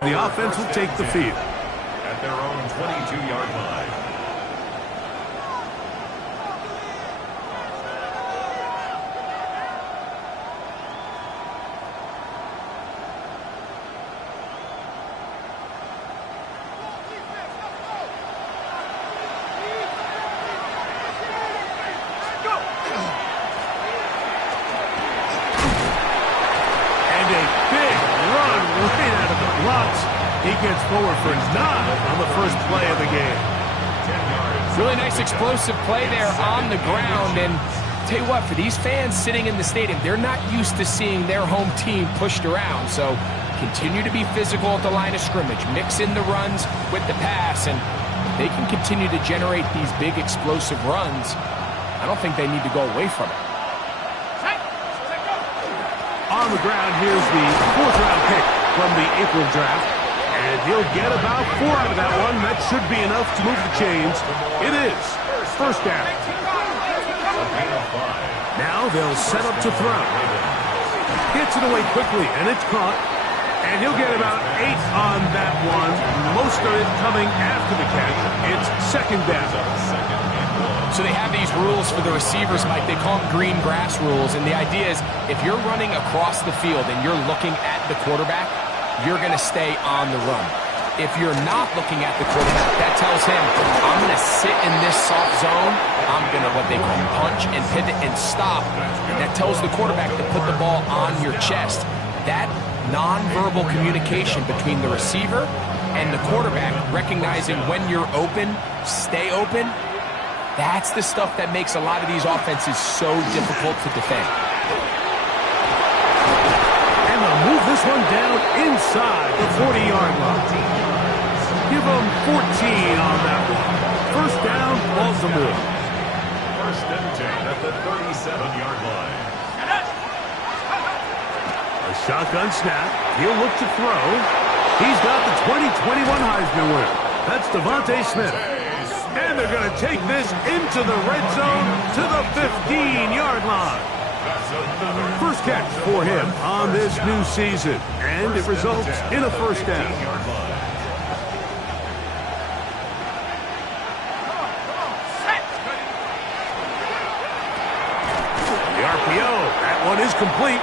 The offense will take the field. At their own 22-yard line. He gets forward for 9 on the first play of the game. Really nice explosive play there on the ground. And tell you what, for these fans sitting in the stadium, they're not used to seeing their home team pushed around. So continue to be physical at the line of scrimmage. Mix in the runs with the pass, and they can continue to generate these big explosive runs. I don't think they need to go away from it. On the ground, here's the 4th-round pick from the April draft. And he'll get about 4 out of that one. That should be enough to move the chains. It is first down. Now they'll set up to throw. Gets it away quickly, and it's caught. And he'll get about 8 on that one. Most of it coming after the catch. It's second down. So they have these rules for the receivers, Mike. They call them green grass rules. And the idea is if you're running across the field and you're looking at the quarterback, you're going to stay on the run. If you're not looking at the quarterback, that tells him, I'm going to sit in this soft zone. I'm going to, what they call, punch and pivot and stop. And that tells the quarterback to put the ball on your chest. That nonverbal communication between the receiver and the quarterback, recognizing when you're open, stay open, that's the stuff that makes a lot of these offenses so difficult to defend. Move this one down inside the 40-yard line. Give them 14 on that one. First down, Baltimore. First and 10 at the 37-yard line. A shotgun snap. He'll look to throw. He's got the 2021 Heisman winner. That's Devontae Smith. And they're going to take this into the red zone to the 15-yard line. First catch for him on this new season, and it results in a first down. The RPO, that one is complete,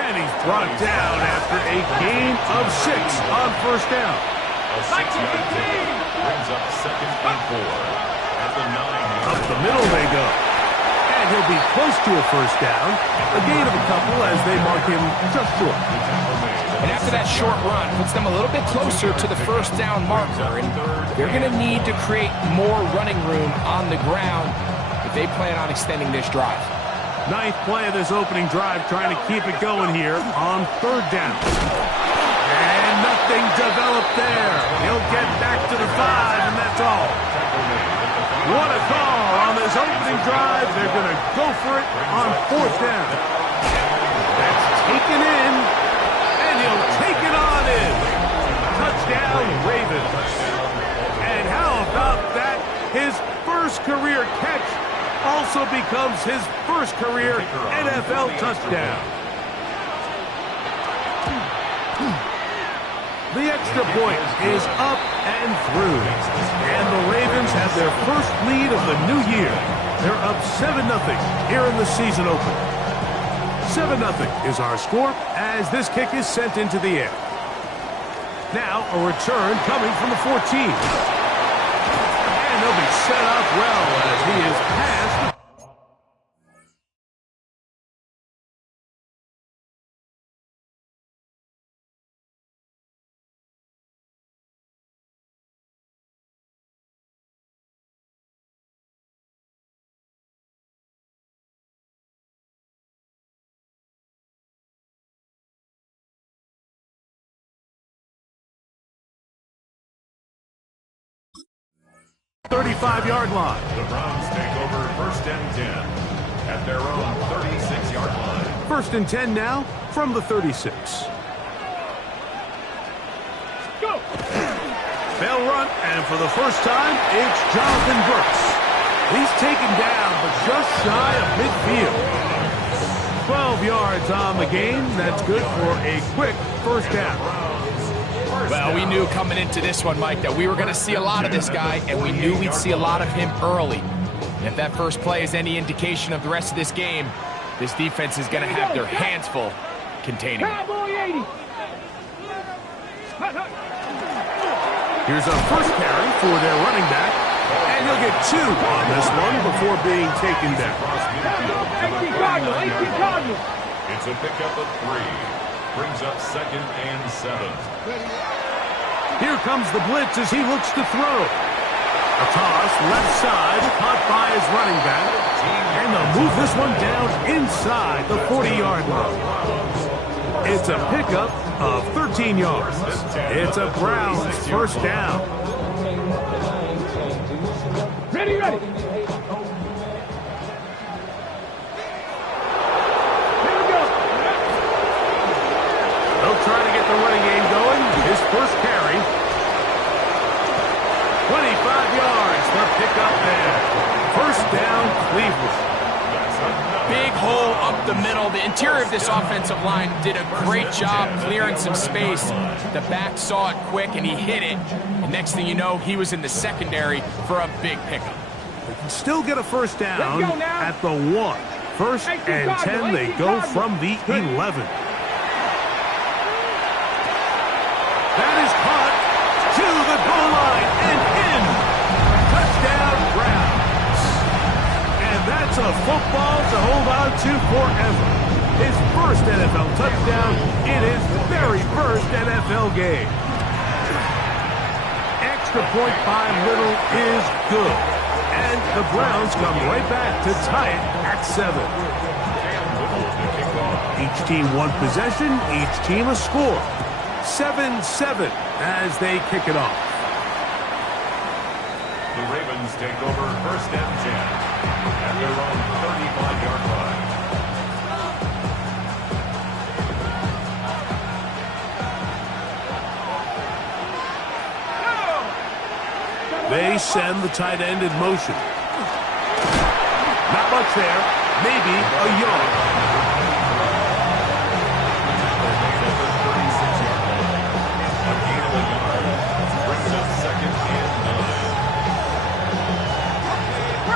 and he's brought down after a gain of 6 on first down. A 6-yard gain brings up second and 4 at the 9-yard line. Up the middle they go. And he'll be close to a first down. A gain of a couple as they mark him just short. And after that short run, puts them a little bit closer to the first down marker. And they're going to need to create more running room on the ground if they plan on extending this drive. 9th play of this opening drive, trying to keep it going here on third down. And nothing developed there. He'll get back to the 5, and that's all. What a call on this opening drive. They're going to go for it on fourth down. That's taken in, and he'll take it on in. Touchdown, Ravens. And how about that? His first career catch also becomes his first career NFL touchdown. The extra point is up and through. And the Ravens have their first lead of the new year. They're up 7-0 here in the season opener. 7-0 is our score as this kick is sent into the air. Now a return coming from the 14. And they'll be set up well as he is passed. The 35-yard line. The Browns take over first and 10 at their own 36-yard line. First and 10 now from the 36. Go! They'll run, and for the first time, it's Jonathan Brooks. He's taken down, but just shy of midfield. 12 yards on the game. That's good for a quick first down. Well, we knew coming into this one, Mike, that we were going to see a lot of this guy, and we knew we'd see a lot of him early. And if that first play is any indication of the rest of this game, this defense is going to have their hands full containing him. Here's a first carry for their running back, and he'll get 2 on this one before being taken down. It's a pickup of 3. Brings up 2nd and 7. Here comes the blitz as he looks to throw. A toss left side, caught by his running back, and they'll move this one down inside the 40-yard line. It's a pickup of 13 yards. It's a Browns first down. Ready. They'll try to get the running game going. His first carry. 25 yards. The pickup there. First down, Cleveland. Big hole up the middle. The interior of this offensive line did a great job clearing some space. The back saw it quick, and he hit it. And next thing you know, he was in the secondary for a big pickup. They can still get a first down at the 1. First and 10, they go from the 11. That is caught to the goal line and in. Touchdown, Browns. And that's a football to hold on to forever. His first NFL touchdown in his very first NFL game. Extra point by Little is good. And the Browns come right back to tie it at 7. Each team one possession, each team a score. 7-7 as they kick it off. The Ravens take over 1st and 10 at their own 35-yard line. They send the tight end in motion. Not much there. Maybe a yard.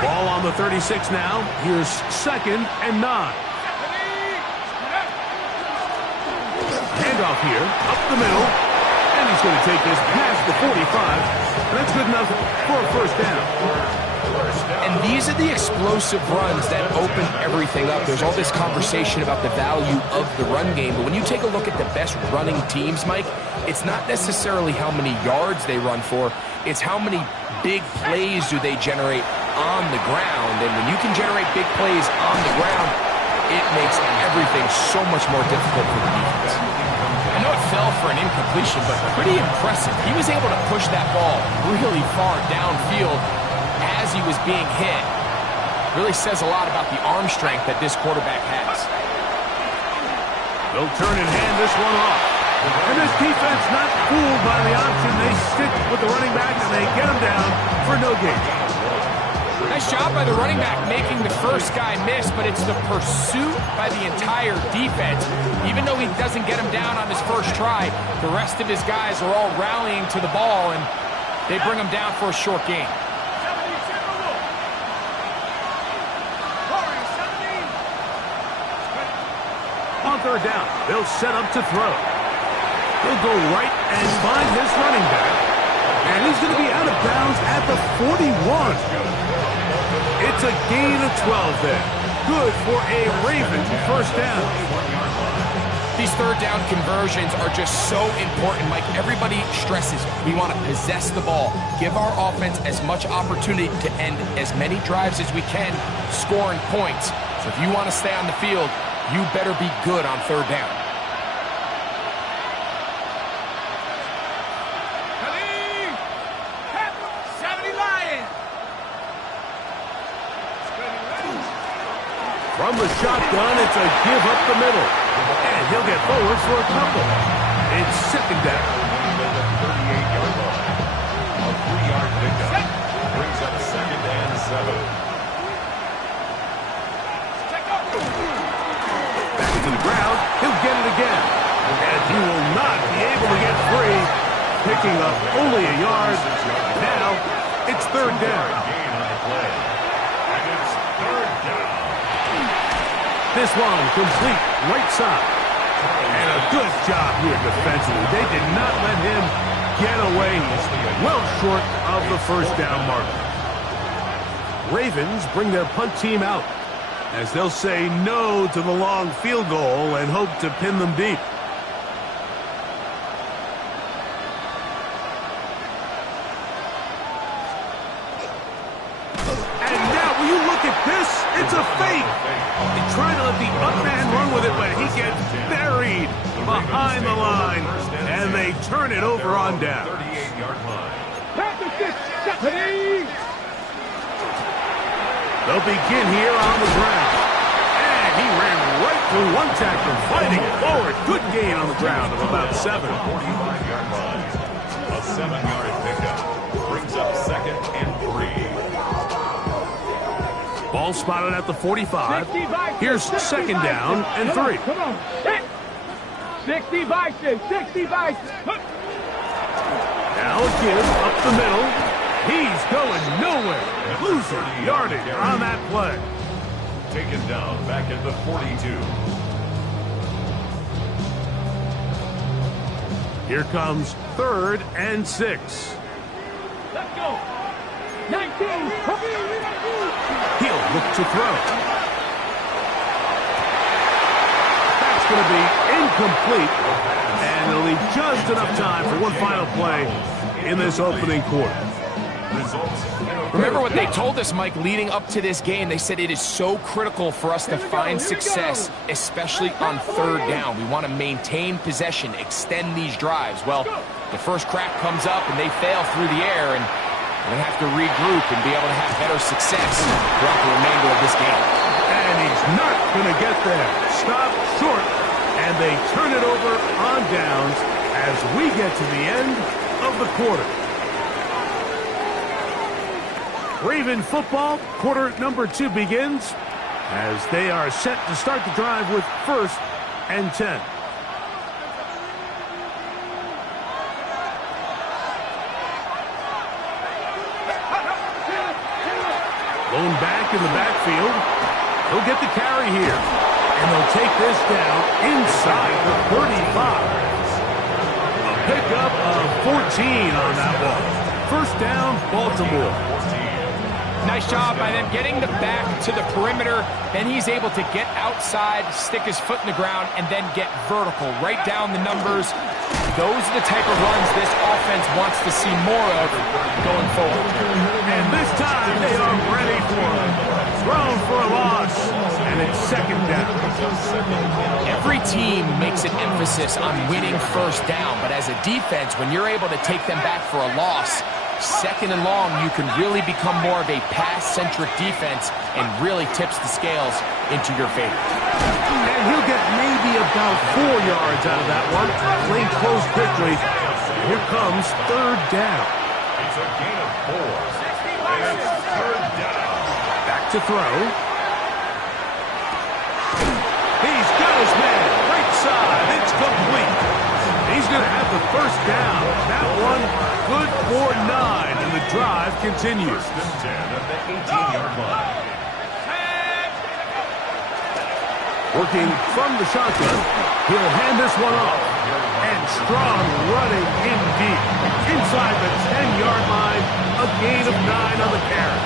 Ball on the 36 now. Here's 2nd and 9. Handoff here, up the middle. And he's going to take this past the 45. And that's good enough for a first down. And these are the explosive runs that open everything up. There's all this conversation about the value of the run game, but when you take a look at the best running teams, Mike, it's not necessarily how many yards they run for, it's how many big plays do they generate on the ground. And when you can generate big plays on the ground, it makes everything so much more difficult for the defense. I know it fell for an incompletion, but pretty impressive. He was able to push that ball really far downfield as he was being hit. Really says a lot about the arm strength that this quarterback has. They'll turn and hand this one off. And this defense not fooled by the option. They stick with the running back and they get him down for no gain. Nice job by the running back making the first guy miss, but it's the pursuit by the entire defense. Even though he doesn't get him down on his first try, the rest of his guys are all rallying to the ball, and they bring him down for a short gain. On 3rd down, they'll set up to throw. He'll go right and find his running back. And he's going to be out of bounds at the 41. It's a gain of 12 there. Good for a Ravens first down. These 3rd down conversions are just so important. Like everybody stresses, we want to possess the ball, give our offense as much opportunity to end as many drives as we can, scoring points. So if you want to stay on the field, you better be good on 3rd down. From the shotgun, it's a give up the middle. And he'll get forward for a couple. It's 2nd down. 38-yard line. A 3-yard pickup. Brings up 2nd and 7. Back to the ground. He'll get it again. And he will not be able to get free. picking up only a yard. Now it's third down. Gain on the play. And it's third down. This one complete right side. And a good job here defensively. They did not let him get away. He's well short of the first down marker. Ravens bring their punt team out as they'll say no to the long field goal and hope to pin them deep. And now, will you look at this? It's a fake. They try to let the up man run with it, but he gets buried behind the line, and they turn it over on down. 38-yard line. They'll begin here on the ground. And he ran right through one tackler, fighting forward. Good gain on the ground of about 7. 45-yard line. A 7-yard pickup. Brings up second and 3. Ball spotted at the 45. Here's second down and 3. Come on. 60 Bison. 60 Bison. Now a give up the middle. He's going nowhere. Losing yardage on that play. Taken down back at the 42. Here comes third and 6. Let's go. 19. He'll look to throw. That's going to be incomplete. And it'll leave just enough time for one final play in this opening quarter. Remember what they told us, Mike, leading up to this game. They said it is so critical for us to find success, especially on third down. We want to maintain possession, extend these drives. Well, the first crack comes up and they fail through the air, and we're going to have to regroup and be able to have better success throughout the remainder of this game. And he's not going to get there. Stop short, and they turn it over on downs as we get to the end of the quarter. Raven football, quarter number 2 begins as they are set to start the drive with first and 10. Lone back in the backfield. He'll get the carry here. And they'll take this down inside the 35. A pickup of 14 on that ball. First down, Baltimore. Nice job by them getting the back to the perimeter. Then he's able to get outside, stick his foot in the ground, and then get vertical. Right down the numbers. Those are the type of runs this offense wants to see more of going forward. And this time they are ready for it. Thrown for a loss. And it's second down. Every team makes an emphasis on winning first down, but as a defense, when you're able to take them back for a loss, second and long, you can really become more of a pass-centric defense and really tips the scales into your favor. And he'll get maybe about 4 yards out of that one. Lane closed quickly. Here comes third down. It's a gain of 4. And it's third down. Back to throw. He's got his man. Right side. It's complete. He's going to have the first down. That one good for 9, and the drive continues. First and 10 at the 18-yard line. Working from the shotgun, he'll hand this one off. And Strong running in deep. Inside the 10-yard line, a gain of 9 on the carry.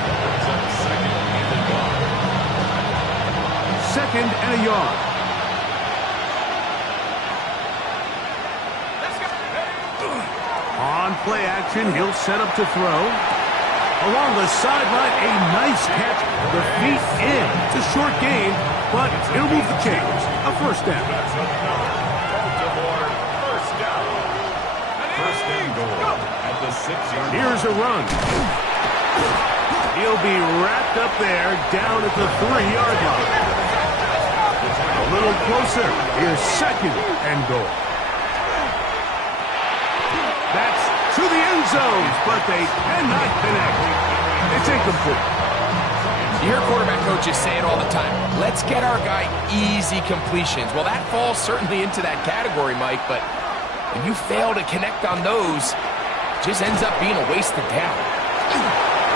Second and a yard. On play action, he'll set up to throw. Along the sideline, a nice catch. The feet in. It's a short gain, but it'll move the chains. A first down. Baltimore, first down. First and goal at the 6-yard line. Here's a run. He'll be wrapped up there down at the 3-yard line. A little closer. Here's second and goal. That's to the end zone, but they cannot connect. It's incomplete. You hear quarterback coaches say it all the time. Let's get our guy easy completions. Well, that falls certainly into that category, Mike, but when you fail to connect on those, just ends up being a wasted down.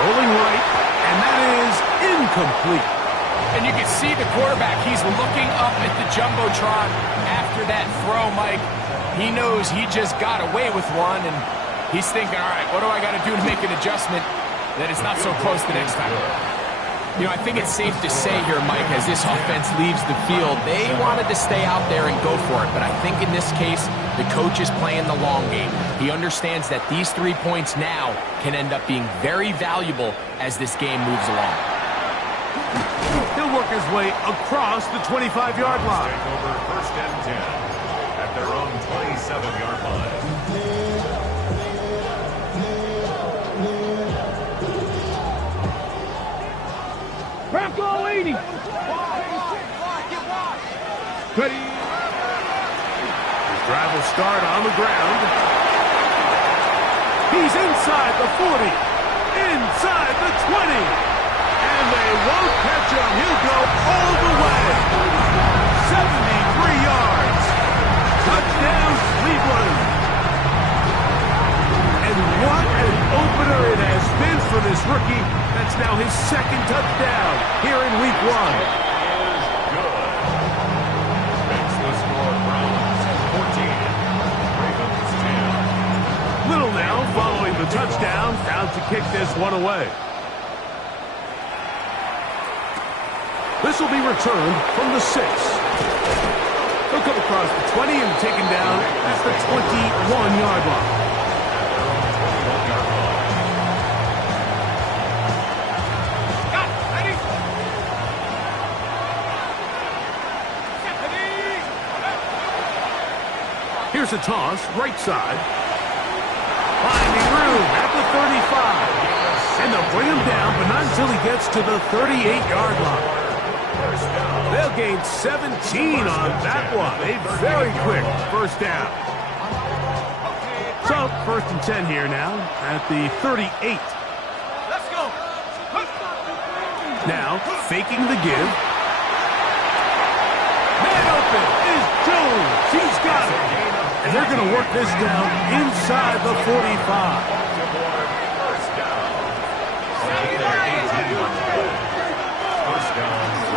Rolling right, and that is incomplete. And you can see the quarterback, he's looking up at the Jumbotron after that throw, Mike. He knows he just got away with one, and he's thinking, all right, what do I got to do to make an adjustment that it's not so close the next time? You know, I think it's safe to say here, Mike, as this offense leaves the field, they wanted to stay out there and go for it. But I think in this case, the coach is playing the long game. He understands that these 3 points now can end up being very valuable as this game moves along. He'll work his way across the 25-yard line. Take over 1st and 10 at their own 27-yard line. Bronco 80. Ready. His drive will start on the ground. He's inside the 40, inside the 20, and they won't catch him. He'll go all the way. 73 yards. Touchdown, Cleveland. And what an opener it has been for this rookie. That's now his 2nd touchdown here in Week 1. Makes the score Browns 14, Ravens 10. Little now following the touchdown, down to kick this one away. This will be returned from the 6. He'll come across the 20 and taken down at the 21-yard line. Here's a toss, right side. Finding room at the 35. And they'll bring him down, but not until he gets to the 38-yard line. They'll gain 17 on that one. A very quick 1st down. So, 1st and 10 here now at the 38. Let's go. Now, faking the give. Man open is Jones. He's got it. And they're going to work this down inside the 45.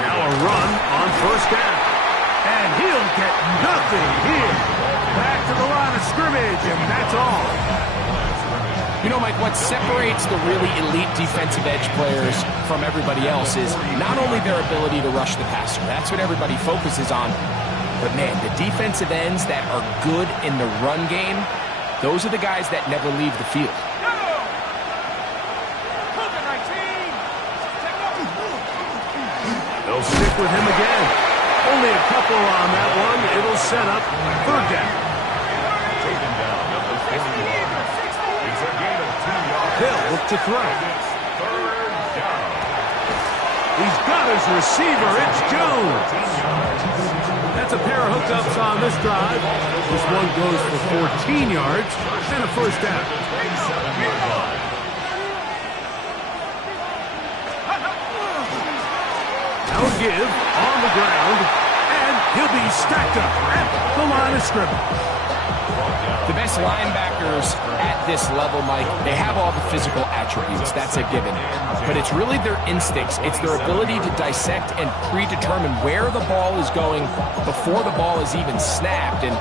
Now a run on 1st down. And he'll get nothing here. Back to the line of scrimmage, and that's all. You know, Mike, what separates the really elite defensive edge players from everybody else is not only their ability to rush the passer. That's what everybody focuses on. But, man, the defensive ends that are good in the run game, those are the guys that never leave the field. They'll stick with him again. Only a couple on that one. It'll set up 3rd down. Taken down at the 51. It's a gain of 2 yards. They'll look to throw. It's 3rd down. He's got his receiver. It's Jones. That's a pair of hookups on this drive. This one goes for 14 yards and a 1st down. Now a give on the ground, and he'll be stacked up at the line of scrimmage. The best linebackers at this level, Mike, they have all the physical attributes. That's a given. But it's really their instincts. It's their ability to dissect and predetermine where the ball is going before the ball is even snapped. And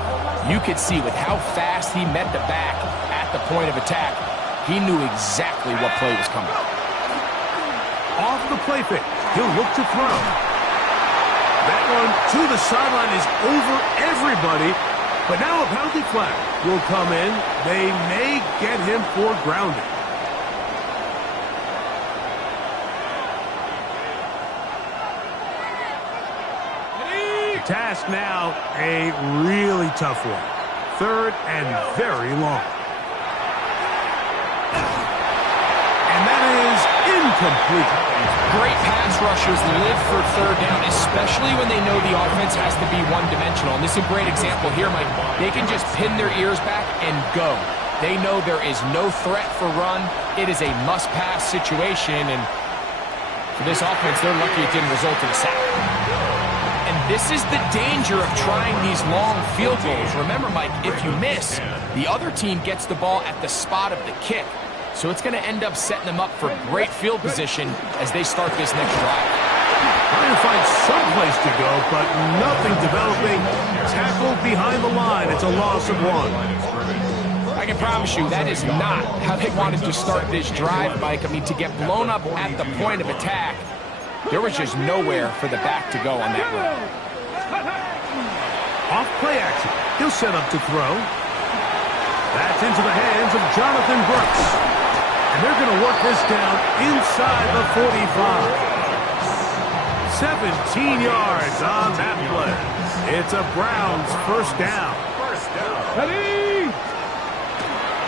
you could see with how fast he met the back at the point of attack, he knew exactly what play was coming. Off the play fake, he'll look to throw. That one to the sideline is over everybody. But now a penalty flag will come in. They may get him for grounding. The task now, a really tough one. 3rd and very long. And that is incomplete. Great pass rushers live for 3rd down, especially when they know the offense has to be one-dimensional. And this is a great example here, Mike. They can just pin their ears back and go. They know there is no threat for run. It is a must-pass situation, and for this offense, they're lucky it didn't result in a sack. And This is the danger of trying these long field goals. Remember, Mike, if you miss, the other team gets the ball at the spot of the kick. So it's going to end up setting them up for great field position as they start this next drive. Trying to find some place to go, but nothing developing. Tackled behind the line. It's a loss of 1. I can promise you that is not how they wanted to start this drive, Mike. I mean, to get blown up at the point of attack, there was just nowhere for the back to go on that run. Off play action. He'll set up to throw. That's into the hands of Jonathan Brooks. And they're going to work this down inside the 45. 17 yards on that play. It's a Browns first down. Ready?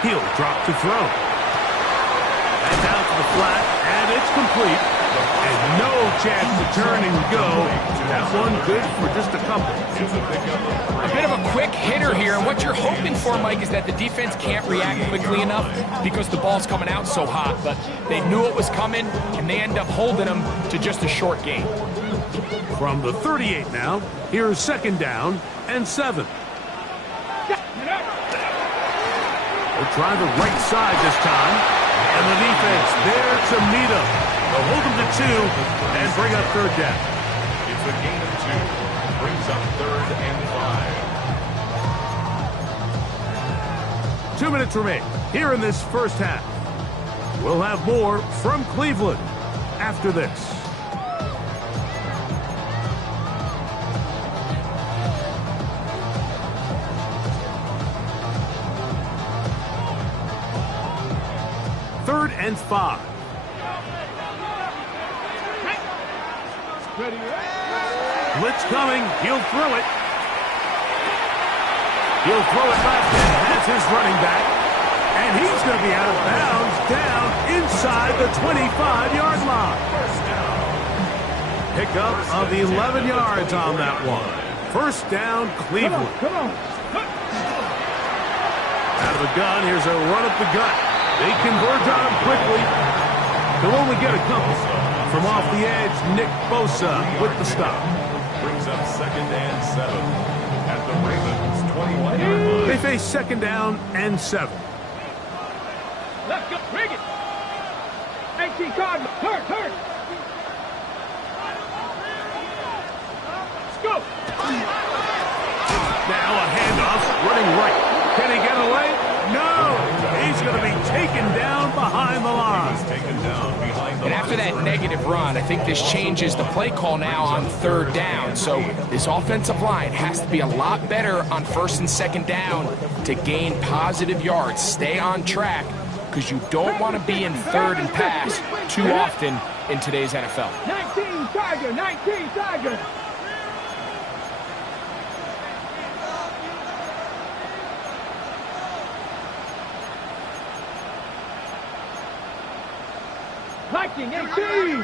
He'll drop to throw. That's out to the flat, and it's complete. And no chance to turn and go. That one good for just a couple. A bit of a quick hitter here, and what you're hoping for, Mike, is that the defense can't react quickly enough because the ball's coming out so hot, but they knew it was coming, and they end up holding them to just a short gain. From the 38 now, here's second down and 7. They'll try the right side this time, and the defense there to meet them. They'll hold them to 2 and bring up third down. It's a gain of 2. Brings up 3rd and 5. 2 minutes remain here in this first half. We'll have more from Cleveland after this. Third and 5. Blitz coming. He'll throw it. He'll throw it left and has his running back. And he's going to be out of bounds down inside the 25-yard line. Pickup of 11 yards on that one. First down, Cleveland. Come on. Out of the gun, here's a run up the gut. They converge on him quickly. They'll only get a couple. From off the edge, Nick Bosa with the stop. Brings up 2nd and 7 at the Ravens 21-yard line. They face second down and 7. Let's go. Bring it. 18 Cardinals. Turn. Let's go. Now a handoff, running right. Can he get away? No! He's going to be taken down behind the line. Taken down behind the And after that negative run, I think this changes the play call now on third down. So this offensive line has to be a lot better on first and second down to gain positive yards. Stay on track because you don't want to be in third and pass too often in today's NFL. 19 Tiger. Viking 18.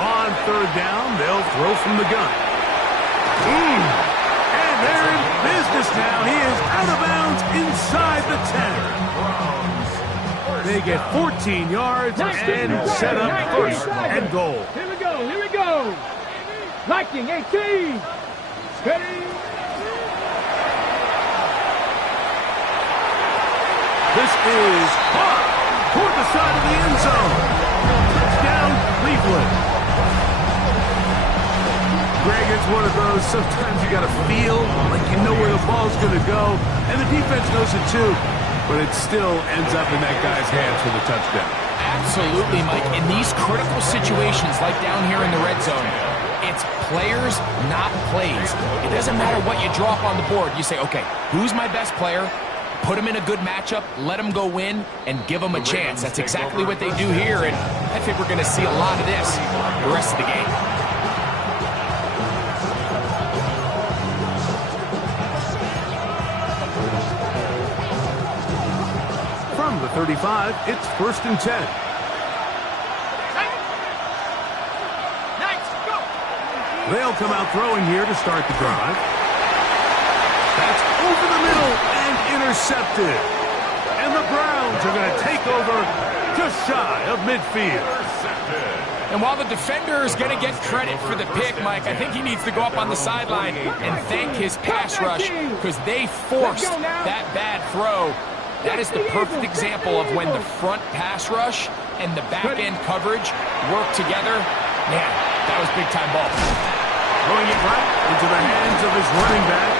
On third down, they'll throw from the gun. And they're in business now. He is out of bounds inside the 10. They get 14 yards and set up first and goal. Here we go. Viking 18. Ready. This is hot toward the side of the end zone. Touchdown, Cleveland. Greg, it's one of those, sometimes you got to feel like you know where the ball's going to go, and the defense knows it too, but it still ends up in that guy's hands for the touchdown. Absolutely, Mike. In these critical situations, like down here in the red zone, it's players, not plays. It doesn't matter what you drop on the board. You say, okay, who's my best player? Put them in a good matchup, let them go win, and give them a chance. That's exactly what they do here, and I think we're going to see a lot of this the rest of the game. From the 35, it's 1st and 10. They'll come out throwing here to start the drive. That's over the middle and intercepted. And the Browns are going to take over just shy of midfield. And while the defender is going to get credit for the pick, Mike, I think he needs to go up on the sideline and thank his pass rush because they forced that bad throw. That is the perfect example of when the front pass rush and the back end coverage work together. Man, that was big-time ball. Throwing it right into the hands of his running back.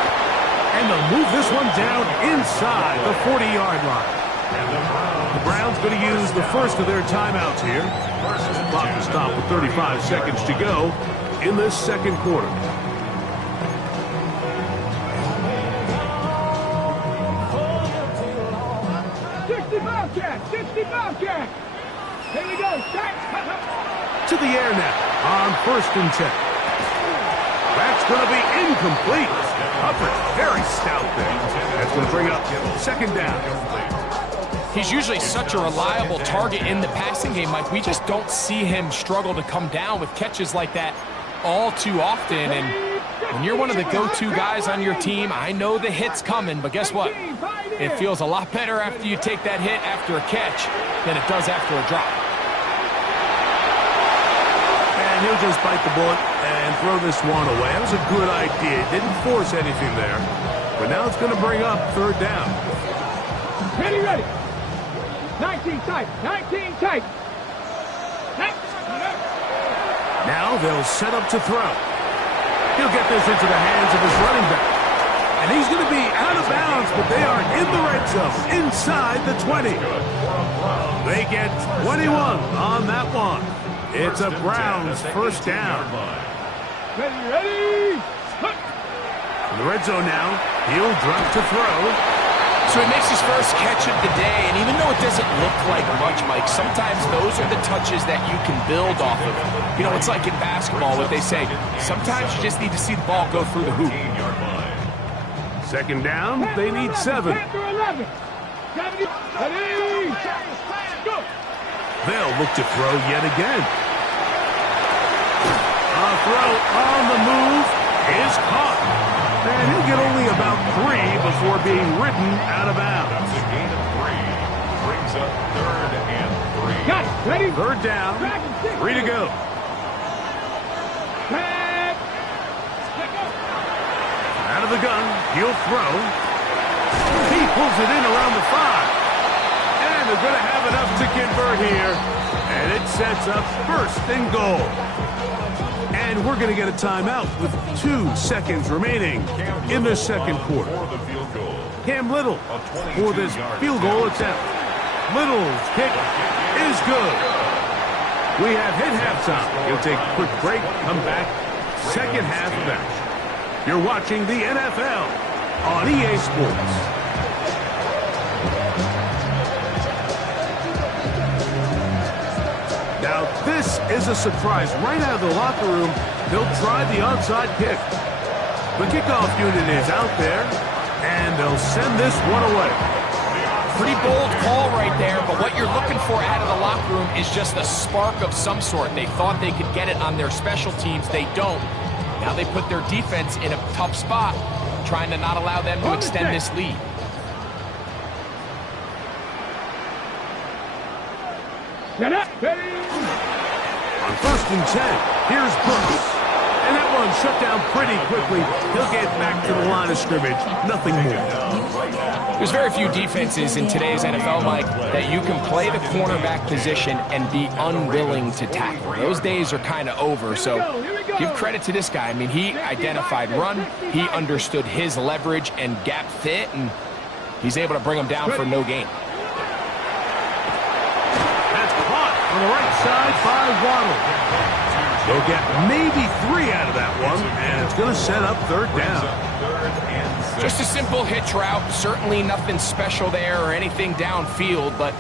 And they'll move this one down inside the 40-yard line. The Browns going to use the first of their timeouts here. The clock will stop with 35 seconds to go in this second quarter. Here we go. To the air now on 1st and 10. That's going to be incomplete. Hubbard, very stout there. That's going to bring up 2nd down. He's usually such a reliable target in the passing game, Mike. We just don't see him struggle to come down with catches like that all too often. And when you're one of the go-to guys on your team, I know the hit's coming, but guess what? It feels a lot better after you take that hit after a catch than it does after a drop. And he'll just bite the bullet and throw this one away. That was a good idea. Didn't force anything there. But now it's going to bring up 3rd down. Ready. 19 tight. 19 tight. Now they'll set up to throw. He'll get this into the hands of his running back. And he's going to be out of bounds, but they are in the red zone, inside the 20. They get 21 on that one. It's a Browns 1st down. Ready. In the red zone now, he'll drop to throw. So he makes his first catch of the day, and even though it doesn't look like much, Mike, sometimes those are the touches that you can build off of. You know, it's like in basketball, what they say, sometimes you just need to see the ball go through the hoop. 2nd down, they need 7. They'll look to throw yet again. A throw on the move is caught. And he'll get only about 3 before being ridden out of bounds. That's a gain of 3. Brings up 3rd and 3. Got it. Ready. 3rd down, 3 to go. Out of the gun, he'll throw. He pulls it in around the 5. And they're going to have enough to convert here. And it sets up 1st and goal. And we're going to get a timeout with 2 seconds remaining in the second quarter. Cam Little for this field goal attempt. Little's kick is good. We have hit halftime. We'll take a quick break, come back, second half of action. You're watching the NFL on EA Sports. Now, this is a surprise. Right out of the locker room, they'll try the onside kick. The kickoff unit is out there, and they'll send this one away. Pretty bold call right there, but what you're looking for out of the locker room is just a spark of some sort. They thought they could get it on their special teams. They don't. Now they put their defense in a tough spot, trying to not allow them to extend this lead. Get up. Ready. On 1st and 10, here's Brooks. And that one shut down pretty quickly. He'll get back to the line of scrimmage. Nothing more. There's very few defenses in today's NFL, Mike, that you can play the cornerback position and be unwilling to tackle. Those days are kind of over, so give credit to this guy. I mean, he identified run, he understood his leverage and gap fit, and he's able to bring him down for no gain. That's caught on the right side by Waddle. They'll get maybe 3 out of that one, and it's going to set up 3rd down. Just a simple hitch route, certainly nothing special there or anything downfield, but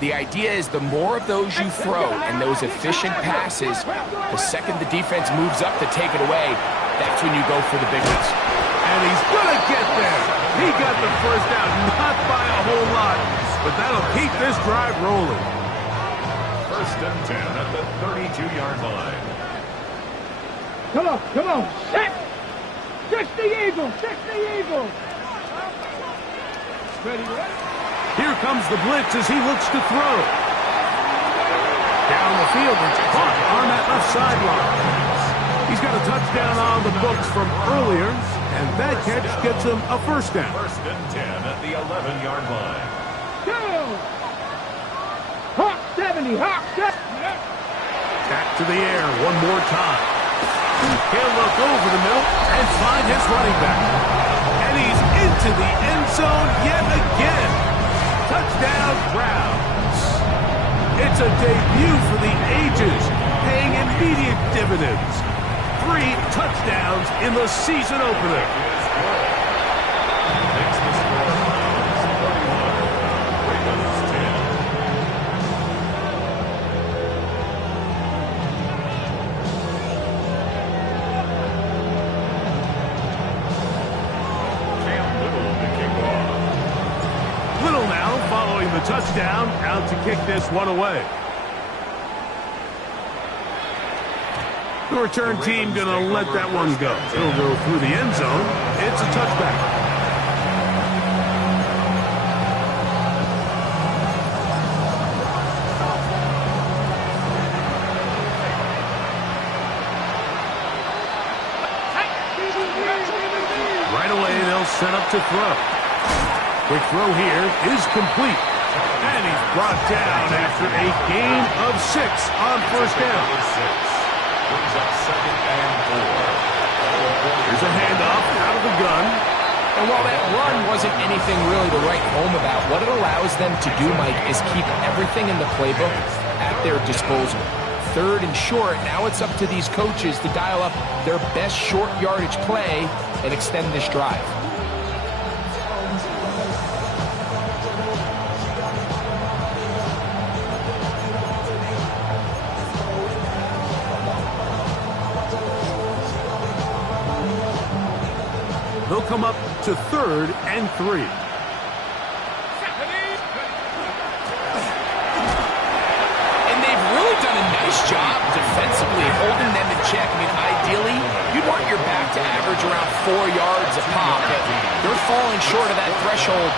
the idea is the more of those you throw and those efficient passes, the second the defense moves up to take it away, that's when you go for the big ones. And he's going to get there. He got the 1st down, not by a whole lot, but that'll keep this drive rolling. 1st and 10 at the 32-yard line. Come on. Set. 60 Eagles. Here comes the blitz as he looks to throw. down the field. It's caught on that left sideline. He's got a touchdown on the books from earlier, and that catch gets him a first down. First and 10 at the 11-yard line. Hawk 70, Hawk 70. Back to the air one more time. He'll look over the middle and find his running back. And he's into the end zone yet again. Touchdown, Browns. It's a debut for the ages, paying immediate dividends. 3 touchdowns in the season opener. Makes the score Browns 31, Ravens 10. Cam Little to kick off. Little now following the touchdown, out to kick this one away. The return team going to let that one go. It'll go through the end zone. It's a touchback. Right away, they'll set up to throw. Quick throw here is complete. And he's brought down after a gain of 6 on first down. Brings up second and 4. Here's a handoff out of the gun. And while that run wasn't anything really to write home about, what it allows them to do, Mike, is keep everything in the playbook at their disposal. Third and short, now it's up to these coaches to dial up their best short yardage play and extend this drive. They'll come up to 3rd and 3. And they've really done a nice job defensively holding them in check. I mean, ideally, you'd want your back to average around 4 yards a pop, but they're falling short of that threshold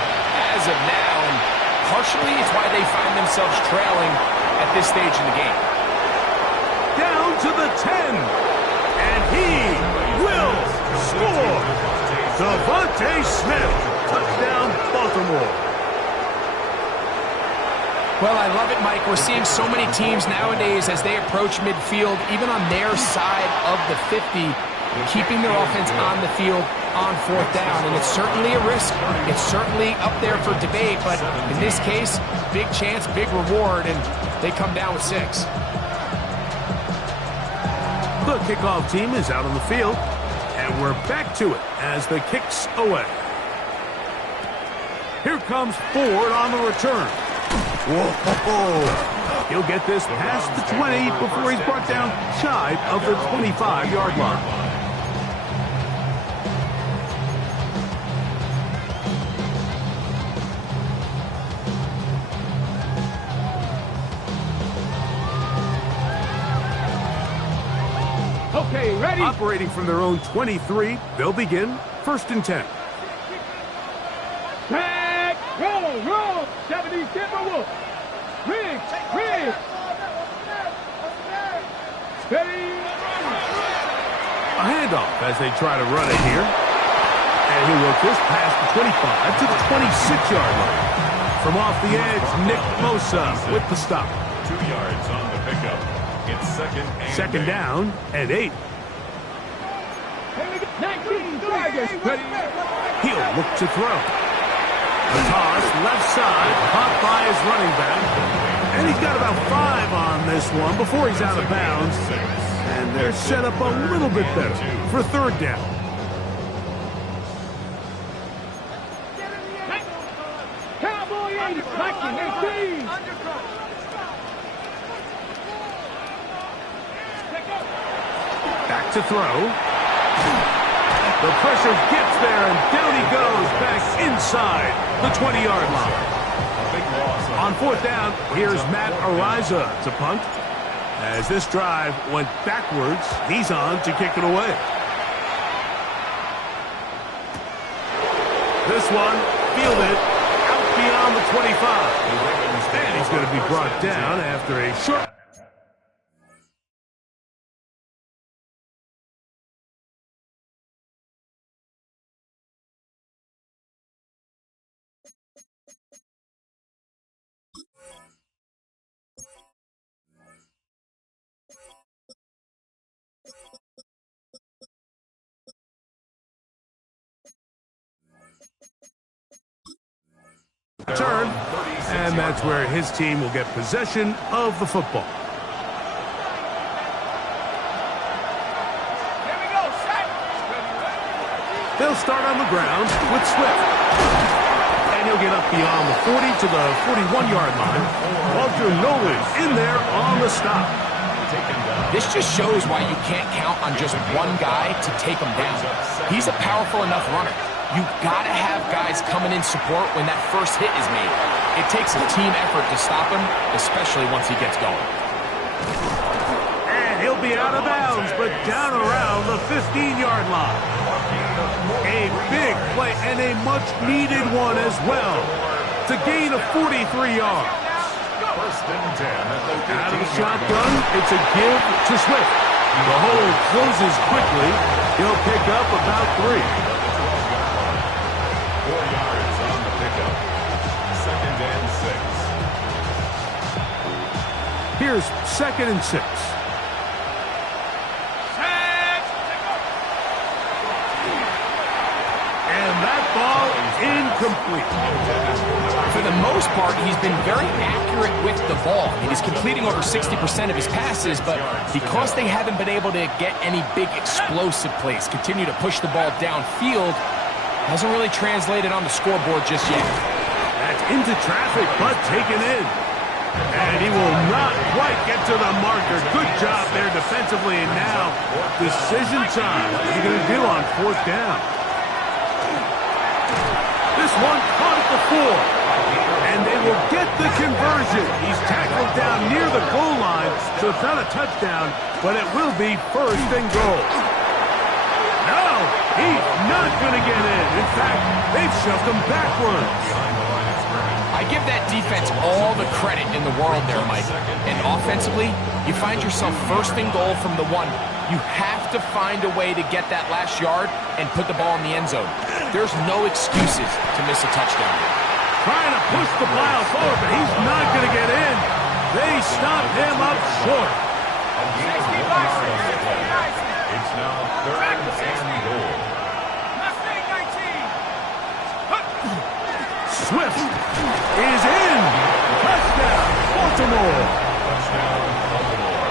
as of now, and partially it's why they find themselves trailing at this stage in the game. Down to the 10. And he will score. Devontae Smith, touchdown Baltimore. Well, I love it, Mike. We're seeing so many teams nowadays as they approach midfield, even on their side of the 50, keeping their offense on the field on 4th down. And it's certainly a risk. It's certainly up there for debate, but in this case, big chance, big reward, and they come down with 6. The kickoff team is out on the field. And we're back to it as the kick's away. Here comes Ford on the return. Whoa! He'll get this past the 20 before he's brought down shy of the 25-yard line. Okay, ready? Operating from their own 23, they'll begin 1st and 10. Tag, roll, 70 Timberwolves. Riggs, steady. A handoff as they try to run it here. And he'll work this past the 25 to the 26-yard line. From off the edge, Nick Bosa with the stop. 2 yards on the pickup. It's second down and 8. 19 Tigers, ready. He'll look to throw. A toss, left side, caught by his running back. And he's got about 5 on this one before he's out of bounds. And they're set up a little bit better for 3rd down. Cowboy 80, Viking 18. Back to throw. The pressure gets there, and down he goes back inside the 20-yard line. On 4th down, here's Matt Araiza to punt. As this drive went backwards, he's on to kick it away. This one fielded out beyond the 25. And he's going to be brought down after a short Turn, and that's where his team will get possession of the football. They'll start on the ground with Swift. And he'll get up beyond the 40 to the 41-yard line. Walter Nolan in there on the stop. This just shows why you can't count on just one guy to take him down. He's a powerful enough runner. You've got to have guys coming in support when that first hit is made. It takes a team effort to stop him, especially once he gets going. And he'll be out of bounds, but down around the 15-yard line. A big play and a much-needed one as well to gain of 43 yards. First and 10 at the 15. Out of the shotgun, it's a give to Swift. The hole closes quickly. He'll pick up about 3. 4 yards on the pickup. Second and 6. Here's second and 6. And that ball incomplete. For the most part, he's been very accurate with the ball. He's completing over 60% of his passes, but because they haven't been able to get any big explosive plays, continue to push the ball downfield, hasn't really translated on the scoreboard just yet. That's into traffic, but taken in. And he will not quite get to the marker. Good job there defensively, and now decision time. What are you going to do on 4th down? This one caught at the 4. And they will get the conversion. He's tackled down near the goal line, so it's not a touchdown, but it will be 1st and goal. No, he's not going to get in. In fact, they've shoved him backwards. I give that defense all the credit in the world there, Mike. And offensively, you find yourself 1st and goal from the 1. You have to find a way to get that last yard and put the ball in the end zone. There's no excuses to miss a touchdown. Trying to push the pile forward, but he's not going to get in. They stop him up short. It's now 3rd and goal. Swift is in. Touchdown, Baltimore. Touchdown, Baltimore.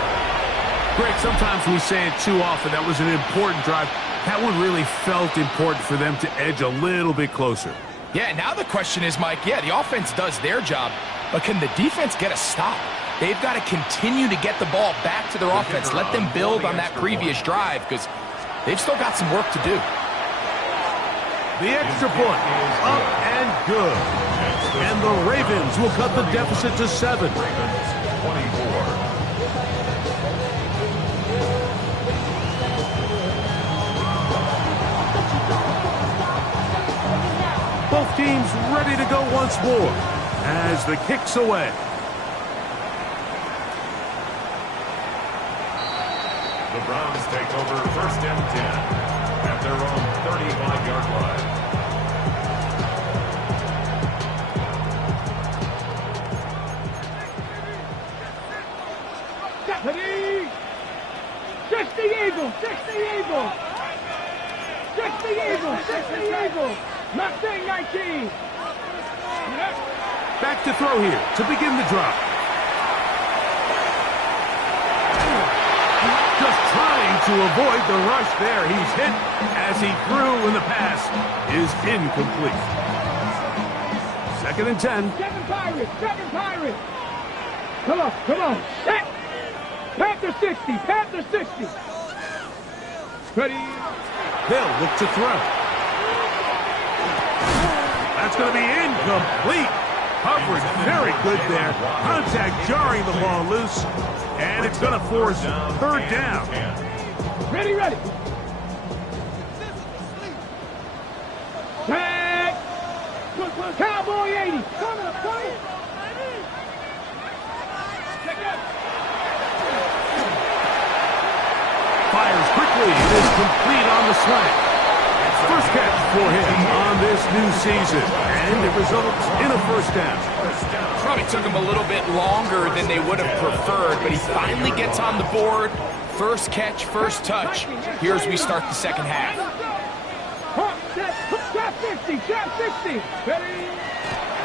Greg, sometimes we say it too often. That was an important drive. That one really felt important for them to edge a little bit closer. Yeah, now the question is, Mike, yeah, the offense does their job, but can the defense get a stop? They've got to continue to get the ball back to their offense. Let them build on that previous drive because they've still got some work to do. The extra point, up and good. And the Ravens will cut the deficit to 7. 24. Both teams ready to go once more as the kick's away. The Browns take over 1st and 10 at their own 35-yard line. Deputy! 60 Eagles! 60 Eagles! 60 Eagles! 60 Eagles! Mustang 19! Back to throw here to begin the drive. Just trying to avoid the rush there. He's hit as he threw when the pass is incomplete. 2nd and 10. 7 Pirates! 7 Pirates! Come on, come on! Set! Panther 60! Panther 60! Ready? They'll look to throw. That's going to be incomplete. Coverage very good there. Contact jarring the ball loose. And it's going to force 3rd down. Ready, ready. Tag. Cowboy 80. Come on, come on. Fires quickly. It is complete on the slant. First catch for him on this new season. And it results in a 1st down. Probably took him a little bit longer than they would have preferred, but he finally gets on the board. First catch, first touch. Here as we start the 2nd half. Trap 50, trap 60. Ready?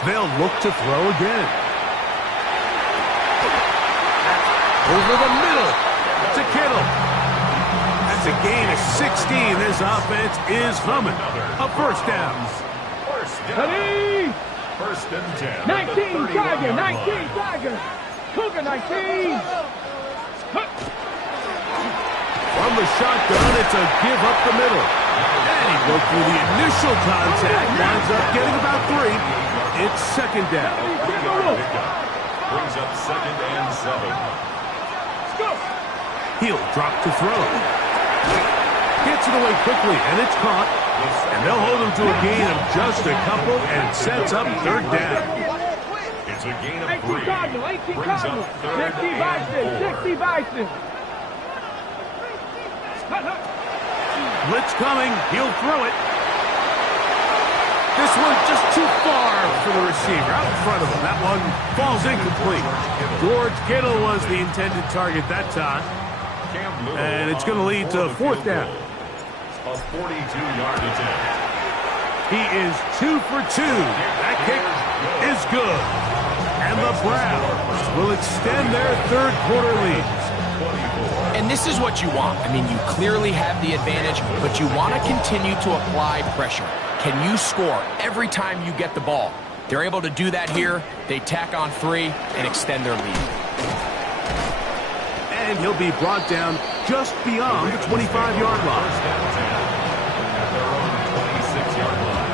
They'll look to throw again. Over the middle to Kittle. That's a gain of 16. This offense is humming. A first down. Ready? First and 10. 19 Tiger, 19 Tiger. Cougar 19. From the shotgun, it's a give up the middle. And he broke through the initial contact, winds up getting about 3. It's second down. Brings up second and 7. He'll drop to throw. Gets it away quickly, and it's caught. And they'll hold him to a gain of just a couple, and it sets up third down. It's a gain of 18 3. Cardinal, 18 Brings Cardinal. up third 60 Bison, and 4. 60 Bison. Blitz coming. He'll throw it. This one just too far for the receiver. Out in front of him. That one falls incomplete. George Kittle was the intended target that time. And it's going to lead to a fourth down. A 42-yard attempt. He is 2 for 2. That kick is good. And the Browns will extend their third quarter lead. And this is what you want. I mean, you clearly have the advantage, but you want to continue to apply pressure. Can you score every time you get the ball? They're able to do that here. They tack on 3 and extend their lead. And he'll be brought down just beyond the 25-yard line. At their own 26-yard line.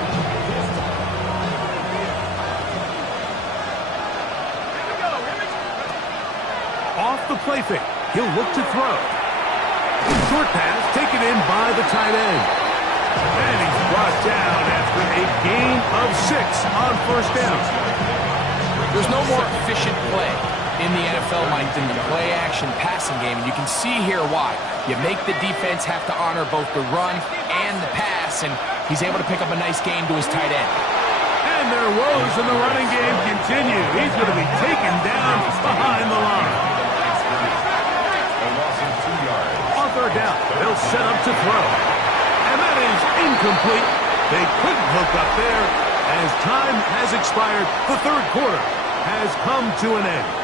Off the play fake. He'll look to throw. Short pass taken in by the tight end. And he's brought down after a gain of 6 on first down. There's no more efficient play in the NFL, Mike, than the play-action passing game. And you can see here why. You make the defense have to honor both the run and the pass, and he's able to pick up a nice gain to his tight end. And their woes in the running game continue. He's going to be taken down behind the line. On third down, they'll set up to throw. And that is incomplete. They couldn't hook up there. As time has expired, the third quarter has come to an end.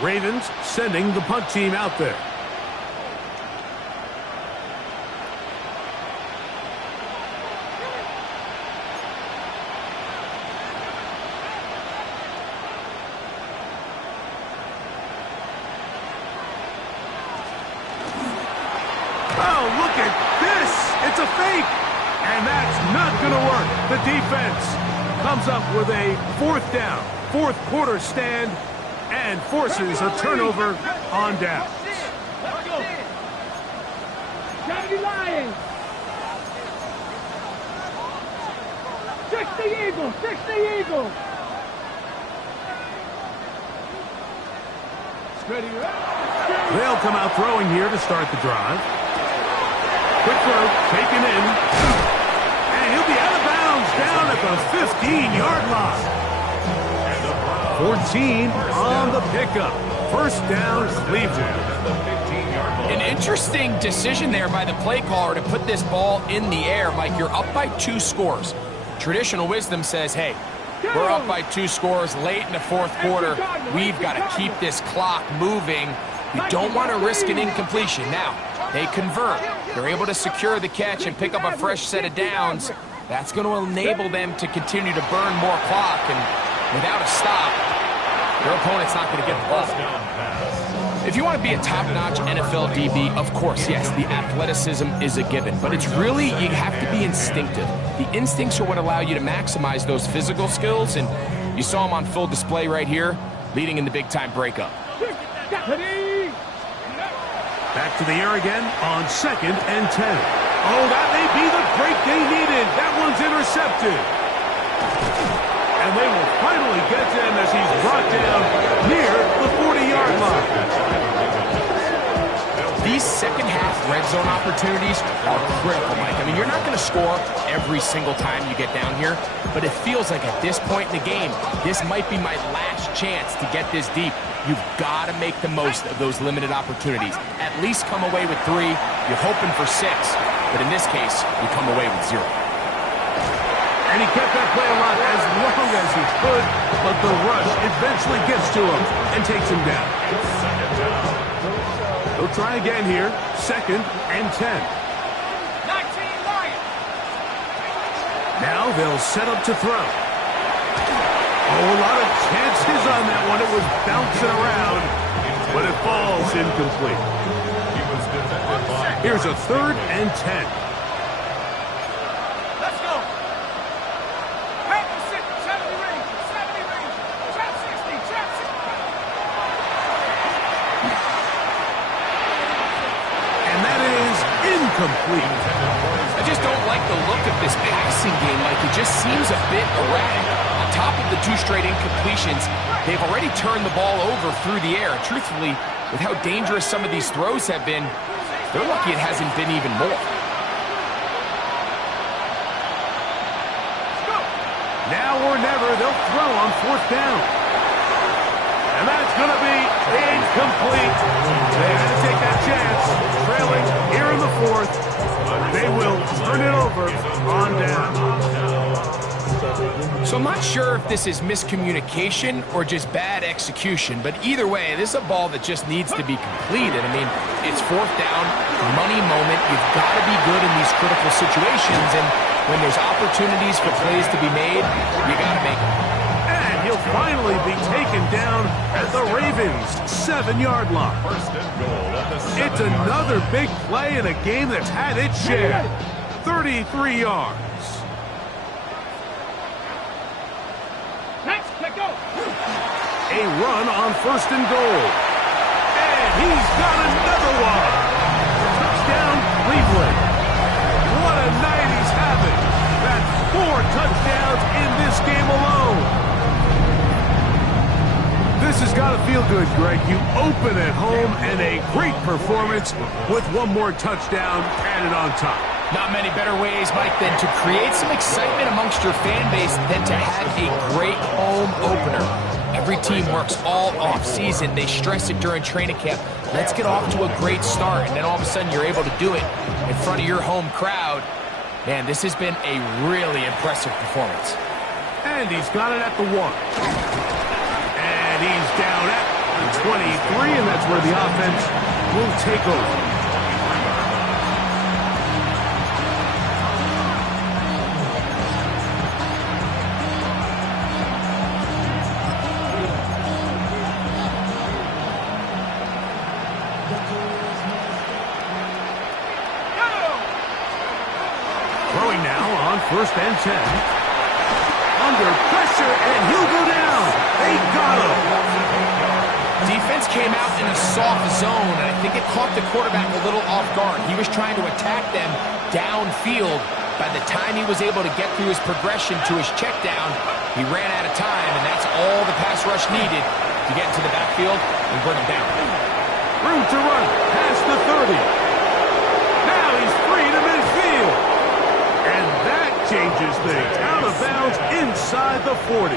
Ravens sending the punt team out there. Oh, look at this. It's a fake. And that's not going to work. The defense comes up with a fourth down, fourth quarter stand, and forces a turnover on downs. 70 Lions. 60 Eagles, 60 Eagles. They'll come out throwing here to start the drive. Quick throw, taken in. And he'll be out of bounds down at the 15-yard line. 14 on the pickup. First down, Cleveland. An interesting decision there by the play caller to put this ball in the air. Mike, you're up by 2 scores. Traditional wisdom says, hey, we're up by 2 scores late in the fourth quarter. We've got to keep this clock moving. You don't want to risk an incompletion. Now, they convert. They're able to secure the catch and pick up a fresh set of downs. That's going to enable them to continue to burn more clock. And without a stop, your opponent's not going to get the ball. If you want to be a top-notch NFL DB, of course, yes, the athleticism is a given. But it's really, you have to be instinctive. The instincts are what allow you to maximize those physical skills. And you saw them on full display right here, leading in the big-time breakup. Back to the air again on 2nd and 10. Oh, that may be the break they needed. That one's intercepted. And And they will finally get to him as he's brought down near the 40-yard line. These second-half red zone opportunities are critical, Mike. I mean, you're not going to score every single time you get down here, but it feels like at this point in the game, this might be my last chance to get this deep. You've got to make the most of those limited opportunities. At least come away with 3. You're hoping for 6, but in this case, you come away with 0. And he kept that play alive as long as he could, but the rush eventually gets to him and takes him down. They'll try again here, 2nd and 10. 19 Lions. Now they'll set up to throw. Oh, a lot of chances on that one. It was bouncing around, but it falls incomplete. Here's a 3rd and 10. Let's go. Back to 70 range. 70 range. Trap 60. Trap 60. And that is incomplete. I just don't like the look of this passing game. Like, it just seems a bit erratic. On top of the 2 straight incompletions, they've already turned the ball over through the air. Truthfully, with how dangerous some of these throws have been, they're lucky it hasn't been even more. Now or never, they'll throw on 4th down. And that's going to be incomplete. They had to take that chance, trailing here in the 4th. They will turn it over on down. So I'm not sure if this is miscommunication or just bad execution, but either way, this is a ball that just needs to be completed. I mean, it's 4th down, money moment. You've got to be good in these critical situations, and when there's opportunities for plays to be made, you got to make them. And he'll finally be taken down at the Ravens' 7-yard line. It's another big play in a game that's had its share. 33 yards. Next, let go. A run on 1st and goal. And he's got another one. Touchdown, Cleveland. What a night he's having. That's 4 touchdowns in this game alone. This has got to feel good, Greg. You open at home and a great performance with 1 more touchdown added on top. Not many better ways, Mike, than to create some excitement amongst your fan base than to have a great home opener. Every team works all off-season. They stress it during training camp. Let's get off to a great start, and then all of a sudden you're able to do it in front of your home crowd. Man, this has been a really impressive performance. And he's got it at the 1. And he's down at the 23, and that's where the offense will take over. Throwing now on 1st and 10. Under pressure, and he'll go down. They got him. Defense came out in a soft zone, and I think it caught the quarterback a little off guard. He was trying to attack them downfield. By the time he was able to get through his progression to his check down, he ran out of time, and that's all the pass rush needed to get into the backfield and bring him down. Room to run past the 30. Now he's free to midfield. And that changes things. Out of bounds inside the 40.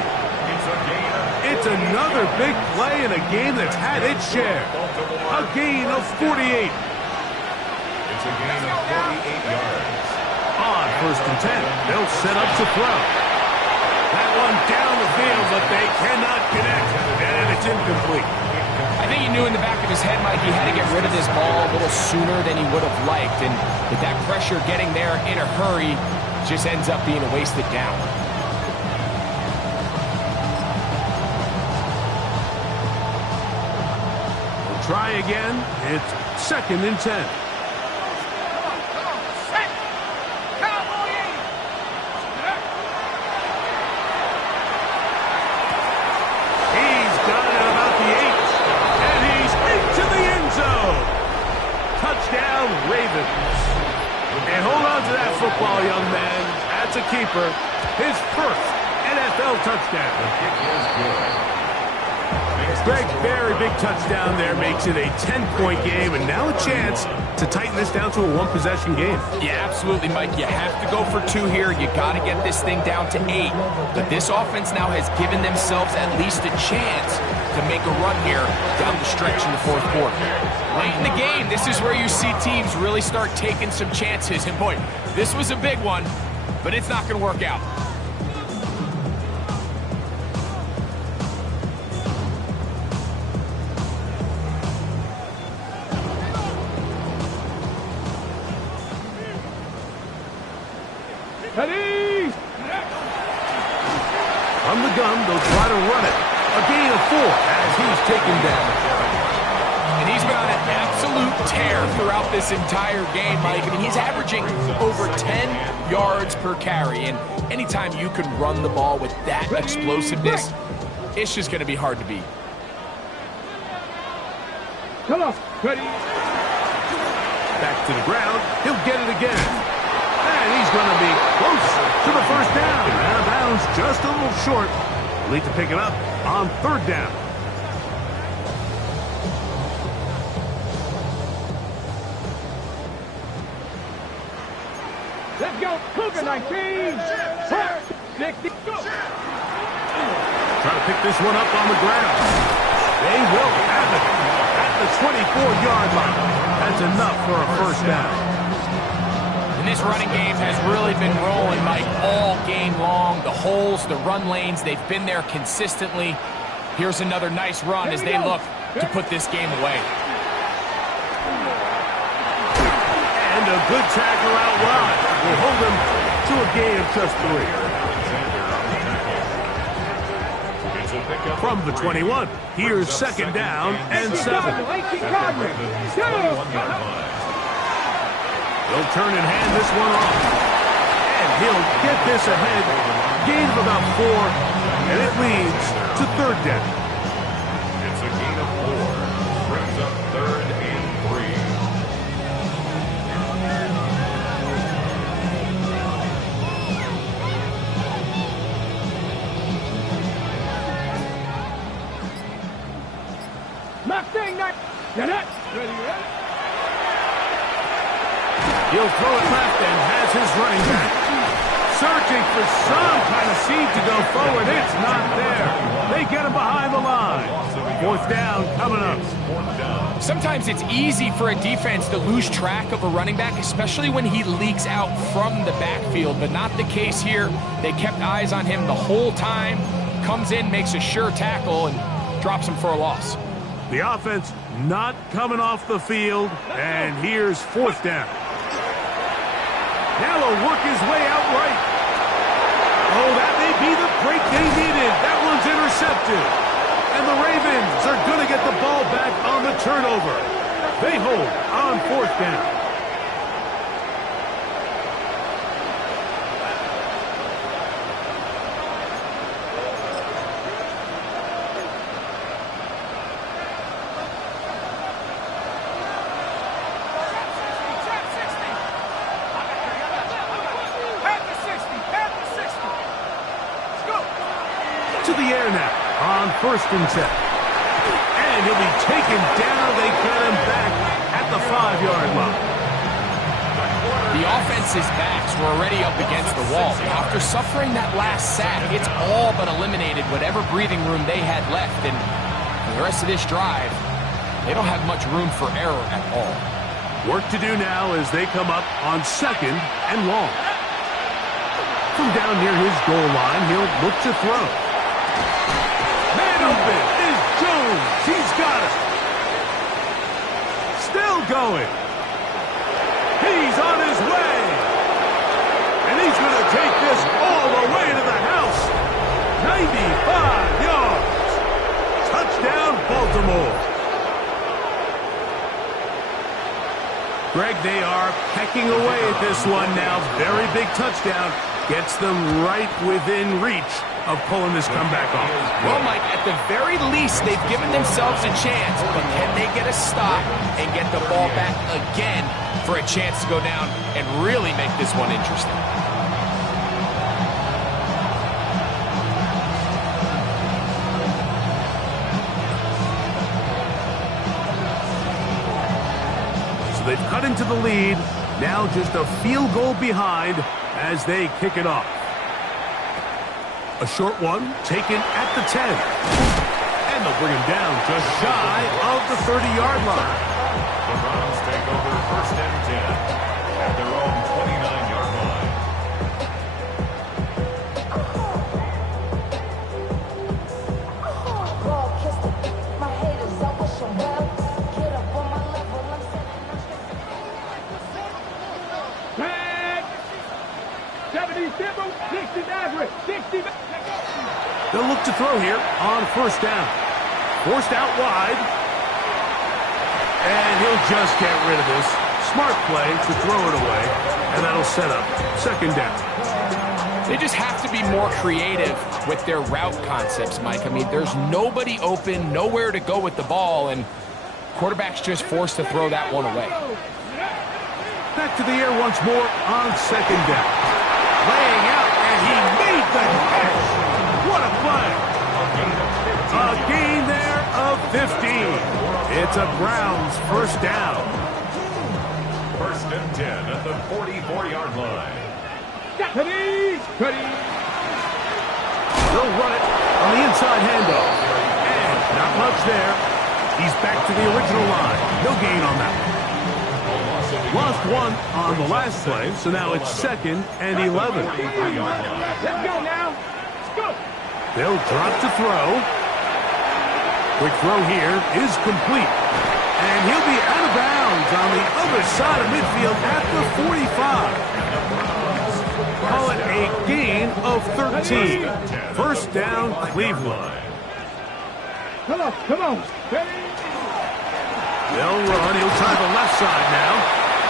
It's another big play in a game that's had its share. A gain of 48. It's a gain of 48 yards. On 1st and 10, they'll set up to throw. That one down the field, but they cannot connect. And it's incomplete. I think he knew in the back of his head, Mike, he had to get rid of this ball a little sooner than he would have liked. And with that pressure getting there in a hurry, just ends up being a wasted down. We'll try again. It's 2nd and 10. He's got it about the 8. And he's into the end zone. Touchdown, Ravens. And hold on to that football, young man. That's a keeper. His first NFL touchdown. The kick is good. Greg, very big touchdown there, makes it a 10-point game, and now a chance to tighten this down to a one-possession game. Yeah, absolutely, Mike. You have to go for 2 here. You got to get this thing down to 8. But this offense now has given themselves at least a chance to make a run here down the stretch in the fourth quarter. Late in the game, this is where you see teams really start taking some chances. And boy, this was a big one, but it's not going to work out. Ready? From the gun, they'll try to run it. A gain of 4 as he's taken down. And he's been on an absolute tear throughout this entire game, Mike. I mean, he's averaging over 10 yards per carry. And anytime you can run the ball with that explosiveness, it's just going to be hard to beat. Come on. Ready? Back to the ground. He'll get it again. And he's going to be close to the first down. Out of bounds, just a little short. Need to pick it up on 3rd down. Let's go. Cougar 19. 60. Go. Trying to pick this one up on the ground. They will have it at the 24-yard line. That's enough for a first down. And this running game has really been rolling, Mike, all game long. The holes, the run lanes, they've been there consistently. Here's another nice run as they look to put this game away. And a good tackle out wide will hold them to a gain of just 3. From the 21, here's 2nd down and 7. He'll turn and hand this one off. And he'll get this ahead. Gain of about 4. And it leads to 3rd down. It's a gain of 4. Brings up 3rd and 3. Mustang 9. Ready? He'll throw it left and has his running back searching for some kind of seed to go forward. It's not there. They get him behind the line. 4th down coming up. Sometimes it's easy for a defense to lose track of a running back, especially when he leaks out from the backfield, but not the case here. They kept eyes on him the whole time. Comes in, makes a sure tackle, and drops him for a loss. The offense not coming off the field, and here's 4th down. Now he'll work his way out right. Oh, that may be the break they needed. That one's intercepted. And the Ravens are going to get the ball back on the turnover. They hold on 4th down. To the air now on 1st and 10. And he'll be taken down. They get him back at the 5-yard line. The offense's backs were already up against the wall. After suffering that last sack, it's all but eliminated whatever breathing room they had left. And for the rest of this drive, they don't have much room for error at all. Work to do now as they come up on 2nd and long. From down near his goal line, he'll look to throw. Man open is Jones. He's got it. Still going. He's on his way. And he's going to take this all the way to the house. 95 yards. Touchdown, Baltimore. Greg, they are pecking away at this one now. Very big touchdown. Gets them right within reach of pulling this comeback off. Well, Mike, at the very least, they've given themselves a chance, but can they get a stop and get the ball back again for a chance to go down and really make this one interesting? So they've cut into the lead. Now just a field goal behind as they kick it off. A short one taken at the 10. And they'll bring him down just shy of the 30-yard line. The Browns take over 1st and 10 at their own 29-yard line. Tag. 77, 60 average, 60. They'll look to throw here on 1st down. Forced out wide. And he'll just get rid of this. Smart play to throw it away. And that'll set up 2nd down. They just have to be more creative with their route concepts, Mike. I mean, there's nobody open, nowhere to go with the ball, and quarterback's just forced to throw that one away. Back to the air once more on 2nd down. Laying out, and he made the catch. What a play. A gain there of 15. It's a Browns 1st down. 1st and 10 at the 44-yard line. They'll run it on the inside handoff. And not much there. He's back to the original line. No gain on that one. Lost one on the last play, so now it's 2nd and 11. Let's go now. Let's go. They'll drop to throw. Quick throw here is complete. And he'll be out of bounds on the other side of midfield at the 45. Call it a gain of 13. 1st down, Cleveland. Come on. They'll run. He'll try the left side now.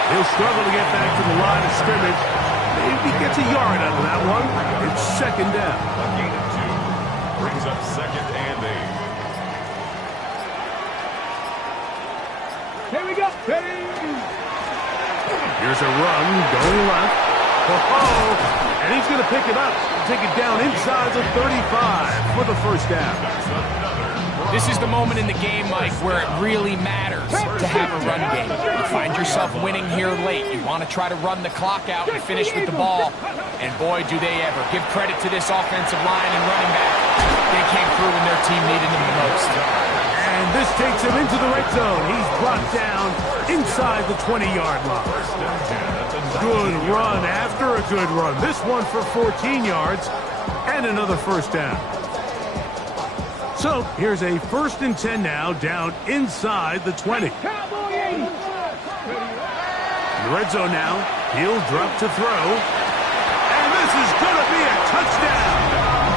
He'll struggle to get back to the line of scrimmage. Maybe gets a yard out of that one. It's 2nd down. A gain of 2 brings up 2nd and 8. Here we go. Here's a run going left. And he's going to pick it up and take it down inside the 35 for the 1st down. This is the moment in the game, Mike, where it really matters to have a run game. You find yourself winning here late. You want to try to run the clock out and finish with the ball. And boy, do they ever. Give credit to this offensive line and running back. They came through when their team needed them the most. And this takes him into the red zone. He's brought down inside the 20-yard line. Good run after a good run. This one for 14 yards and another 1st down. So here's a 1st and 10 now down inside the 20. In the red zone now. He'll drop to throw. And this is going to be a touchdown.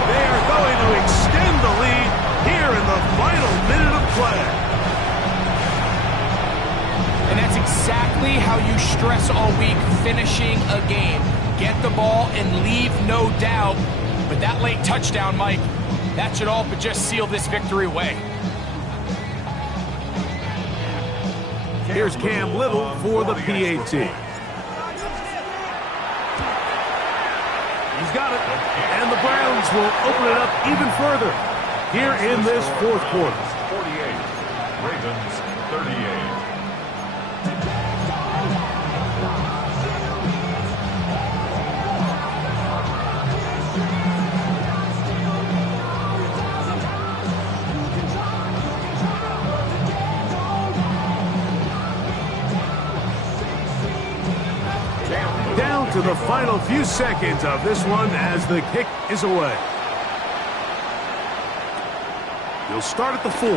They are going to extend the lead here in the final minute of play. And that's exactly how you stress all week, finishing a game. Get the ball and leave no doubt. But that late touchdown, Mike, that should all but just seal this victory away. Here's Cam Little for the PAT. He's got it. And the Browns will open it up even further here in this 4th quarter. 48. Ravens 38. Down to the final few seconds of this one as the kick is away. He'll start at the 4.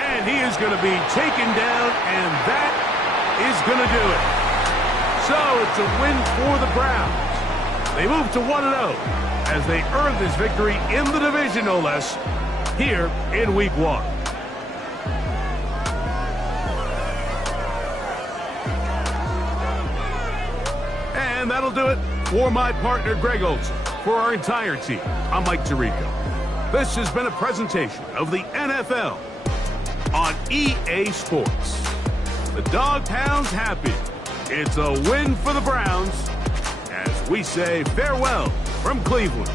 And he is going to be taken down, and that is going to do it. So it's a win for the Browns. They move to 1-0 as they earn this victory in the division, no less, here in Week 1. And that'll do it for my partner, Greg Olson. For our entire team, I'm Mike Tirico. This has been a presentation of the NFL on EA Sports. The Dog Pound's happy. It's a win for the Browns as we say farewell from Cleveland.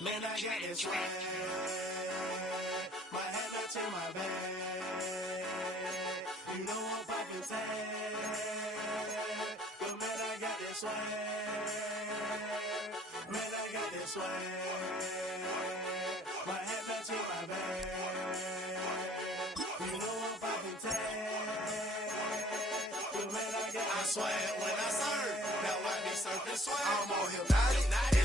Man, I got this swag. My hat matching my bag. You know I'm poppin' tag. But man, I got this swag. Man, I got this swag. My hat matching my bag. You know I'm poppin' tag. But man, I got this swag. When I serve, now I be surfing swag. I'm more hypnotic.